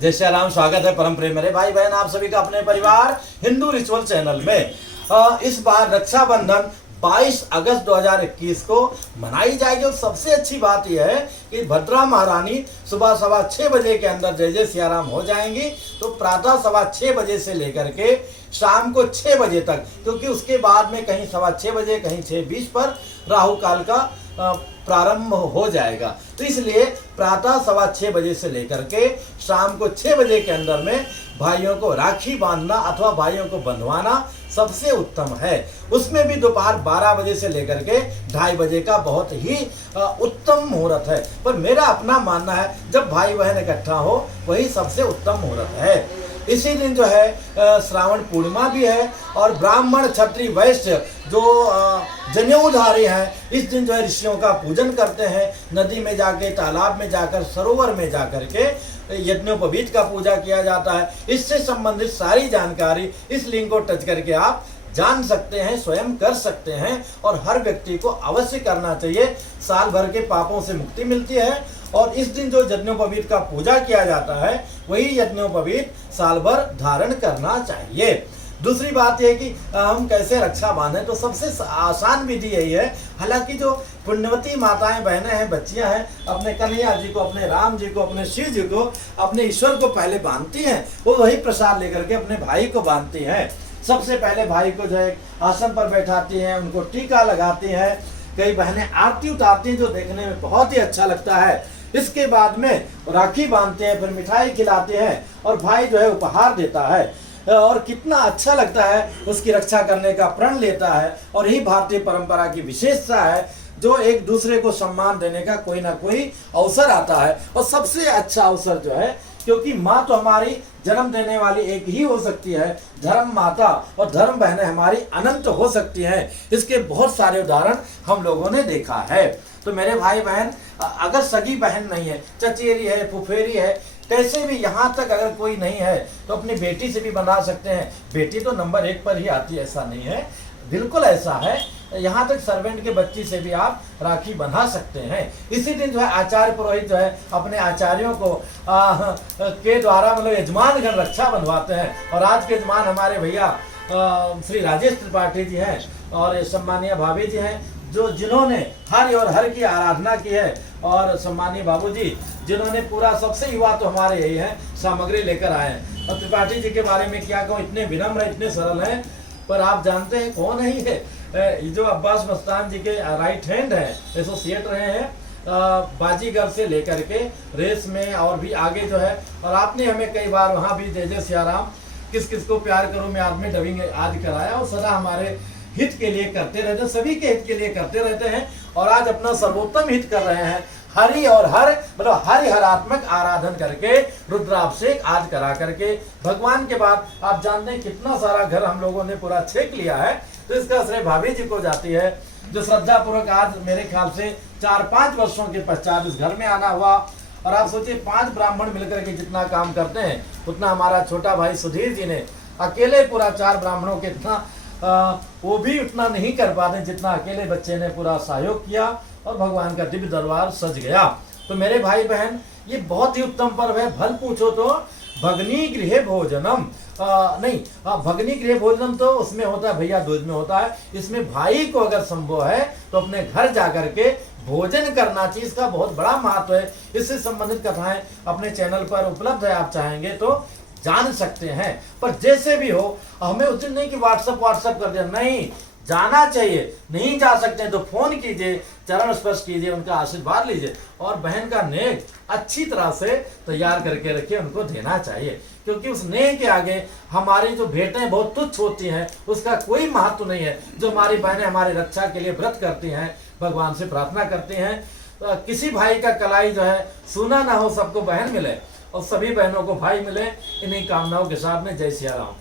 जय श्री राम। स्वागत है परम प्रेम मेरे भाई बहन आप सभी का अपने परिवार हिंदू रिचुअल चैनल में। इस बार रक्षाबंधन 22 अगस्त 2021 को मनाई जाएगी और सबसे अच्छी बात यह है कि भद्रा महारानी सुबह 6:15 बजे के अंदर जय जय सियाराम हो जाएंगी। तो प्रातः 6:15 बजे से लेकर के शाम को 6 बजे तक, क्योंकि उसके बाद में कहीं 6:15 बजे कहीं 6:20 पर राहु काल का प्रारंभ हो जाएगा। तो इसलिए प्रातः 6:15 बजे से लेकर के शाम को 6 बजे के अंदर में भाइयों को राखी बांधना अथवा भाइयों को बंधवाना सबसे उत्तम है। उसमें भी दोपहर 12 बजे से लेकर के 2:30 बजे का बहुत ही उत्तम मुहूर्त है। पर मेरा अपना मानना है जब भाई बहन इकट्ठा हो वही सबसे उत्तम मुहूर्त है। इसी दिन जो है श्रावण पूर्णिमा भी है और ब्राह्मण क्षत्रिय वैश्य जो जनेऊधारी हैं इस दिन जो है ऋषियों का पूजन करते हैं। नदी में जाके, तालाब में जाकर, सरोवर में जाकर के यज्ञोपवीत का पूजा किया जाता है। इससे संबंधित सारी जानकारी इस लिंक को टच करके आप जान सकते हैं, स्वयं कर सकते हैं और हर व्यक्ति को अवश्य करना चाहिए। साल भर के पापों से मुक्ति मिलती है और इस दिन जो यज्ञोपवीत का पूजा किया जाता है वही यज्ञोपवीत साल भर धारण करना चाहिए। दूसरी बात यह कि हम कैसे रक्षा बांधें, तो सबसे आसान विधि यही है। हालांकि जो पुण्यवती माताएं बहनें हैं, बच्चियां हैं, अपने कन्हैया जी को, अपने राम जी को, अपने शिव जी को, अपने ईश्वर को पहले बांधती हैं, वो वही प्रसाद लेकर के अपने भाई को बांधती हैं। सबसे पहले भाई को जो है आसन पर बैठाती हैं, उनको टीका लगाती हैं। कई बहनें आरती उतारती हैं जो देखने में बहुत ही अच्छा लगता है। इसके बाद में राखी बांधते हैं, फिर मिठाई खिलाते हैं और भाई जो है उपहार देता है और कितना अच्छा लगता है, उसकी रक्षा करने का प्रण लेता है। और यही भारतीय परंपरा की विशेषता है जो एक दूसरे को सम्मान देने का कोई ना कोई अवसर आता है। और सबसे अच्छा अवसर जो है, क्योंकि माँ तो हमारी जन्म देने वाली एक ही हो सकती है, धर्म माता, और धर्म बहनें हमारी अनंत हो सकती हैं। इसके बहुत सारे उदाहरण हम लोगों ने देखा है। तो मेरे भाई बहन, अगर सगी बहन नहीं है, चचेरी है, फुफेरी है, कैसे भी यहाँ तक अगर कोई नहीं है तो अपनी बेटी से भी बना सकते हैं। बेटी तो नंबर 1 पर ही आती है, ऐसा नहीं है, बिल्कुल ऐसा है। यहाँ तक सर्वेंट के बच्ची से भी आप राखी बंधा सकते हैं। इसी दिन जो है आचार्य पुरोहित जो है अपने आचार्यों को के द्वारा मतलब यजमान गण रक्षा बंधवाते हैं। और आज के यजमान हमारे भैया श्री राजेश त्रिपाठी जी हैं और सम्मानीय भाभी जी हैं, जो जिन्होंने हरि और हर की आराधना की है। और सम्मानीय बाबूजी जिन्होंने पूरा, सबसे युवा तो हमारे यही हैं, सामग्री लेकर आए हैं। और त्रिपाठी जी के बारे में क्या कहूँ, इतने विनम्र, इतने सरल हैं। पर आप जानते हैं कौन है ये जो अब्बास मस्तान जी के राइट हैंड हैं, एसोसिएट रहे हैं बाजीगर से लेकर के रेस में और भी आगे जो है। और आपने हमें कई बार वहाँ भी जय जय सियाराम, किस किस को प्यार करूं मैं आदमी डबिंग आज कराया। और सदा हमारे हित के लिए करते रहते हैं, सभी के हित के लिए करते रहते हैं। और आज अपना सर्वोत्तम हित कर रहे हैं, हरि और हर मतलब हरिहरात्मक आराधन करके रुद्राभिषेक आज करा करके। भगवान के बाद आप जानते हैं कितना सारा घर हम लोगों ने पूरा छेक लिया है। तो इसका श्रेय भाभी जी को जाती है, जो श्रद्धा पूर्वक आज मेरे ख्याल से 4-5 वर्षों के पश्चात इस घर में आना हुआ। और आप सोचिए 5 ब्राह्मण मिलकर के जितना काम करते हैं उतना हमारा छोटा भाई सुधीर जी ने अकेले पूरा 4 ब्राह्मणों के इतना वो भी उतना नहीं कर पाते जितना अकेले बच्चे ने पूरा सहयोग किया और भगवान का दिव्य दरबार सज गया। तो मेरे भाई बहन, ये बहुत ही उत्तम पर्व है। भल पूछो तो भगनी गृह भोजनम नहीं, भगनी गृह भोजनम तो उसमें होता है भैया दूज में होता है। इसमें भाई को अगर संभव है तो अपने घर जाकर के भोजन करना चाहिए। इसका बहुत बड़ा महत्व है। इससे संबंधित कथाएं अपने चैनल पर उपलब्ध है, आप चाहेंगे तो जान सकते हैं। पर जैसे भी हो, हमें उस दिन नहीं कि व्हाट्सएप कर दिया, नहीं, जाना चाहिए। नहीं जा सकते तो फोन कीजिए, चरण स्पर्श कीजिए, उनका आशीर्वाद लीजिए और बहन का नेक अच्छी तरह से तैयार करके रखिए, उनको देना चाहिए। क्योंकि उस नेक के आगे हमारी जो भेंटें बहुत तुच्छ होती हैं, उसका कोई महत्व नहीं है। जो हमारी बहनें हमारी रक्षा के लिए व्रत करती हैं, भगवान से प्रार्थना करती हैं, तो किसी भाई का कलाई जो है सूना ना हो, सबको बहन मिले और सभी बहनों को भाई मिले। इन्हीं कामनाओं के साथ में जय सिया राम।